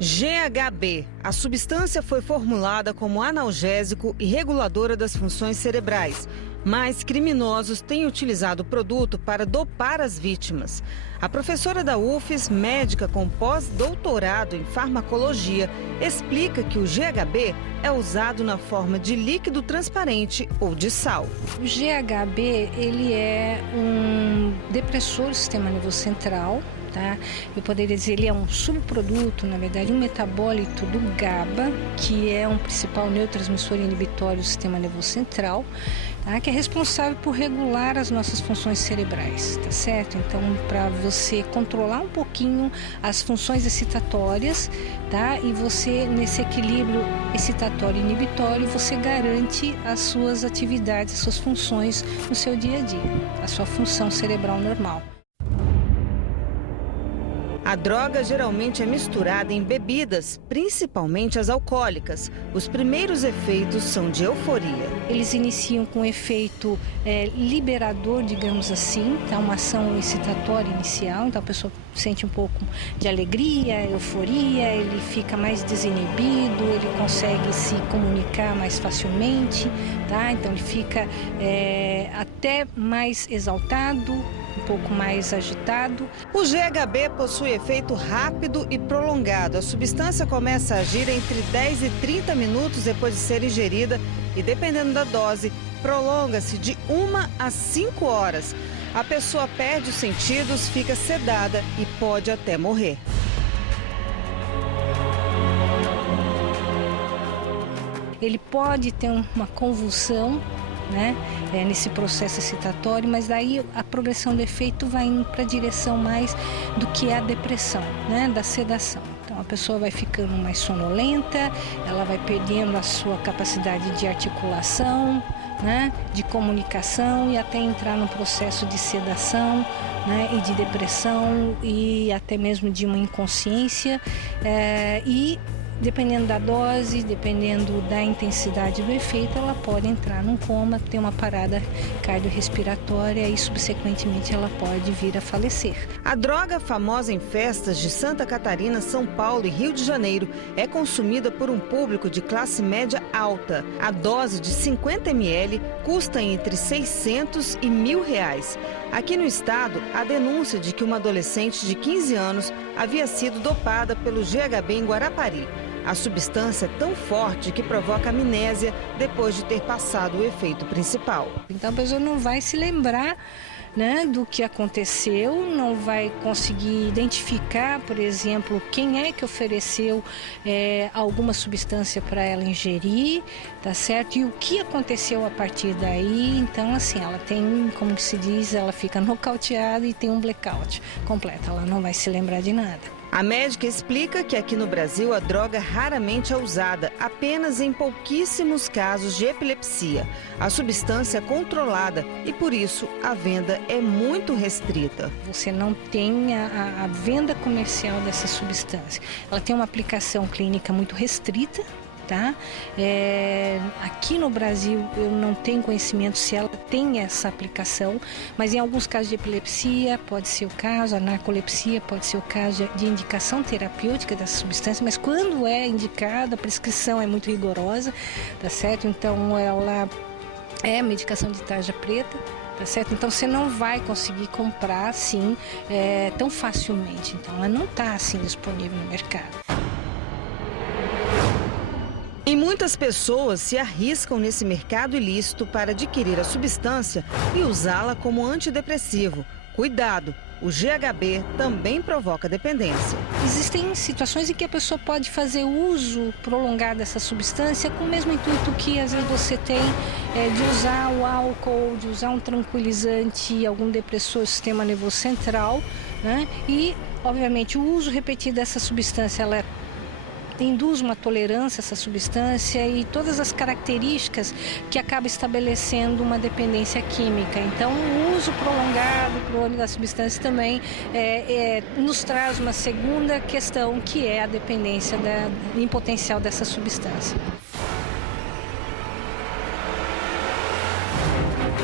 GHB. A substância foi formulada como analgésico e reguladora das funções cerebrais, mas criminosos têm utilizado o produto para dopar as vítimas. A professora da UFES, médica com pós-doutorado em farmacologia, explica que o GHB é usado na forma de líquido transparente ou de sal. O GHB, ele é um depressor do sistema nervoso central. Tá? Eu poderia dizer, ele é um subproduto, na verdade, um metabólito do GABA, que é um principal neurotransmissor inibitório do sistema nervoso central, tá? Que é responsável por regular as nossas funções cerebrais, tá certo? Então, para você controlar um pouquinho as funções excitatórias, tá? E você, nesse equilíbrio excitatório e inibitório, você garante as suas atividades, as suas funções no seu dia a dia, a sua função cerebral normal. A droga geralmente é misturada em bebidas, principalmente as alcoólicas. Os primeiros efeitos são de euforia. Eles iniciam com efeito liberador, digamos assim, tá? Uma ação excitatória inicial, então a pessoa sente um pouco de alegria, euforia, ele fica mais desinibido, ele consegue se comunicar mais facilmente, tá? Então ele fica até mais exaltado, um pouco mais agitado. O GHB possui efeito rápido e prolongado. A substância começa a agir entre 10 e 30 minutos depois de ser ingerida e, dependendo da dose, prolonga-se de 1 a 5 horas. A pessoa perde os sentidos, fica sedada e pode até morrer. Ele pode ter uma convulsão, né, nesse processo excitatório, mas daí a progressão do efeito vai indo para a direção mais do que é a depressão, né, da sedação. Então a pessoa vai ficando mais sonolenta, ela vai perdendo a sua capacidade de articulação, né, de comunicação e até entrar no processo de sedação, né, e de depressão e até mesmo de uma inconsciência e dependendo da dose, dependendo da intensidade do efeito, ela pode entrar num coma, ter uma parada cardiorrespiratória e, subsequentemente, ela pode vir a falecer. A droga, famosa em festas de Santa Catarina, São Paulo e Rio de Janeiro, é consumida por um público de classe média alta. A dose de 50 ml custa entre 600 e R$1.000. Aqui no estado, há denúncia de que uma adolescente de 15 anos havia sido dopada pelo GHB em Guarapari. A substância é tão forte que provoca amnésia depois de ter passado o efeito principal. Então a pessoa não vai se lembrar, né, do que aconteceu, não vai conseguir identificar, por exemplo, quem é que ofereceu alguma substância para ela ingerir, tá certo? E o que aconteceu a partir daí. Então, assim, ela tem, como se diz, ela fica nocauteada e tem um blackout completo, ela não vai se lembrar de nada. A médica explica que aqui no Brasil a droga raramente é usada, apenas em pouquíssimos casos de epilepsia. A substância é controlada e, por isso, a venda é muito restrita. Você não tem a venda comercial dessa substância. Ela tem uma aplicação clínica muito restrita. Tá? Aqui no Brasil eu não tenho conhecimento se ela tem essa aplicação, mas em alguns casos de epilepsia pode ser o caso, a narcolepsia pode ser o caso de indicação terapêutica dessa substância, mas quando é indicada, a prescrição é muito rigorosa, tá certo? Então ela é medicação de tarja preta. Tá certo? Então você não vai conseguir comprar assim tão facilmente, então ela não está assim disponível no mercado. E muitas pessoas se arriscam nesse mercado ilícito para adquirir a substância e usá-la como antidepressivo. Cuidado, o GHB também provoca dependência. Existem situações em que a pessoa pode fazer uso prolongado dessa substância com o mesmo intuito que às vezes você tem de usar o álcool, de usar um tranquilizante, algum depressor do sistema nervoso central, né? E, obviamente, o uso repetido dessa substância, ela induz uma tolerância a essa substância e todas as características que acaba estabelecendo uma dependência química. Então, o uso prolongado, crônico da substância também nos traz uma segunda questão, que é a dependência em potencial dessa substância.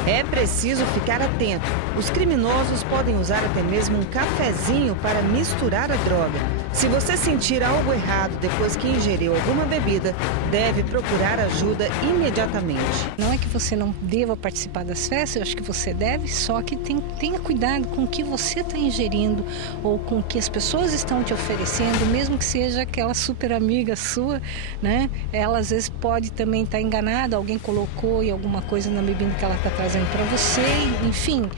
É preciso ficar atento. Os criminosos podem usar até mesmo um cafezinho para misturar a droga. Se você sentir algo errado depois que ingeriu alguma bebida, deve procurar ajuda imediatamente. Não é que você não deva participar das festas, eu acho que você deve, só que tenha cuidado com o que você está ingerindo ou com o que as pessoas estão te oferecendo, mesmo que seja aquela super amiga sua, né? Ela às vezes pode também estar enganada, alguém colocou e alguma coisa na bebida que ela está trazendo para você, enfim.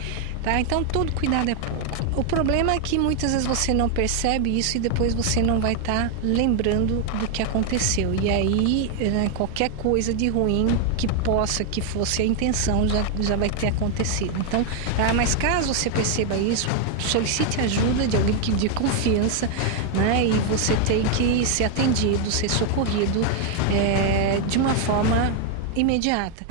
Tá? Então, todo cuidado é pouco. O problema é que muitas vezes você não percebe isso e depois você não vai estar lembrando do que aconteceu. E aí, né, qualquer coisa de ruim que fosse a intenção já vai ter acontecido. Então, mas caso você perceba isso, solicite ajuda de alguém de confiança, né? E você tem que ser atendido, ser socorrido de uma forma imediata.